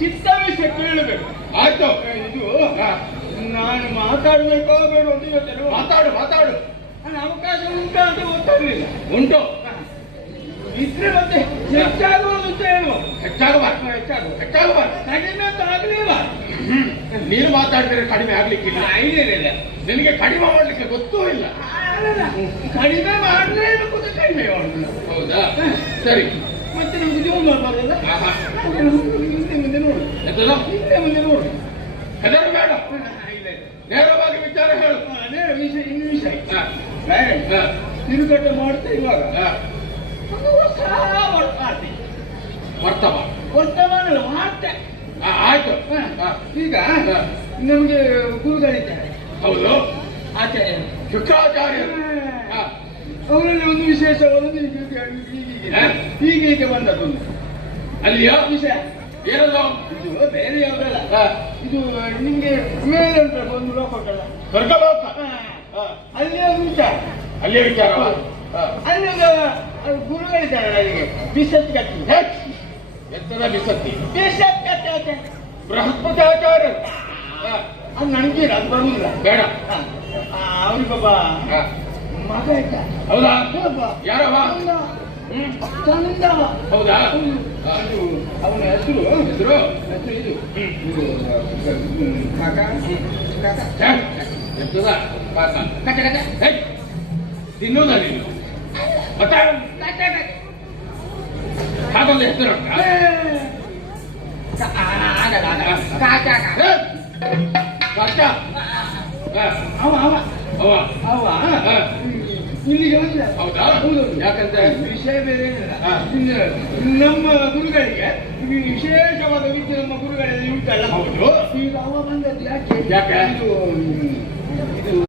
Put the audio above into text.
ಚಿತ್ತ ವಿಷಯ ಕೇಳಬೇಕು. ಆಯ್ತು, ಇದು ನಾನು ಮಾತಾಡಬೇಕೋ ಬೇಡ ಅಂತ ಹೇಳ್ತೇನೆ. ಮಾತಾಡು ಮಾತಾಡು. ನನ್ನ ಅವಕಾಶ ಉಂಟು ಅಂತ ಗೊತ್ತಾಗಲಿಲ್ಲ. ಉಂಟು ಇದ್ರೆ ಮತ್ತೆ ಹೆಚ್ಚಾಗುವುದು ಅಂತ ಹೇಳುವ. ಹೆಚ್ಚಾಗಬಾರ್ದು ಹೆಚ್ಚಾಗಬಾರ್ದು ಕಡಿಮೆ ಅಂತ ಆಗ್ಲೇಬಾರ್ದು. ನೀನು ಮಾತಾಡಿದ್ರೆ ಕಡಿಮೆ ಆಗ್ಲಿಕ್ಕಿಲ್ಲ. ಇಲ್ಲ ನಿನಗೆ ಕಡಿಮೆ ಮಾಡ್ಲಿಕ್ಕೆ ಗೊತ್ತೂ ಇಲ್ಲ. ಕಡಿಮೆ ಮಾಡಲೇಬೇಕು ಕಡಿಮೆ ಮಾಡುದು. ಹೌದಾ? ಸರಿ, ಮತ್ತೆ ನಮ್ಗೆ ಜೀವ ಮಾಡಬಾರ್ದಲ್ಲ. ಮುಂದೆ ನೋಡು, ಮುಂದೆ ನೋಡು. ಹೆದರ ಬೇಡ, ನೇರವಾಗಿ ವಿಚಾರ ಹೇಳು. ನೇರ ವಿಷಯ ಇನ್ನು ವಿಷಯ ತಿರುಗಟ್ಟ ಮಾಡ್ತಾ ಇವಾಗ ವರ್ತಮಾನ ಮಾಡ್ತೆ. ಆಯ್ತು. ಈಗ ನಮ್ಗೆ ಗುರುಗಳಿದ್ದಾರೆ. ಹೌದು, ಆಚಾರ್ಯ ಶುಕ್ರಾಚಾರ್ಯ. ಅವರಲ್ಲಿ ಒಂದು ವಿಶೇಷವಾದ ಹೀಗೆ ಬಂದದ್ದು ಅಲ್ಲಿಯ ವಿಷಯ ಏನದು? ಇದು ಬೇರೆ ಯಾವುದಲ್ಲ, ಇದು ನಿಮ್ಗೆ ಮೇಲೆ ಉಂಟಲ್ಲ ಒಂದು ಲೋಕ ಉಂಟಲ್ಲ, ಸ್ವರ್ಗಲೋಕ. ಅಲ್ಲಿಯ ವಿಚಾರ, ಅಲ್ಲಿಯ ವಿಚಾರ. ಅಲ್ಲಿ ಗುರುಗಳಿದ್ದಾರೆ ನನಗೆ ಬಿಸತ್ ಕಟ್ಟಿ. ಎತ್ತರ ಬಿಸತ್ತಿ ಬಿಸತ್ ಕಟ್ಟಿ ಬೃಹಸ್ಪತ್ಯಾಚಾರ್ಯ. ಅದು ನನಗೀರ, ಅದು ಬರುವುದಿಲ್ಲ. ಬೇಡ. ಅವ್ರಿಗೊಬ್ಬ ಮಗ ಇದ್ದ. ಹೌದಾ? ಯಾರವ? ಚಂದ. ಹೌದಾ? ಅವನ ಹೆಸರು ಇದು ತಿನ್ನೋದ ನೀನು ಹಾಗೊಂದು ಹೆಸರು ಇಲ್ಲಿಗೆ ಬಂದ. ಹೌದಾ? ಯಾಕಂದ್ರೆ ವಿಷಯ ಬೇರೆ ನಮ್ಮ ಗುರುಗಳಿಗೆ ವಿಶೇಷವಾದ ವಿದ್ಯೆ ನಮ್ಮ ಗುರುಗಳಲ್ಲಿ ಉಂಟಲ್ಲ. ಹೌದು. ಈಗ ಅವ ಬಂದದ್ದು ಯಾಕೆ? ಇದು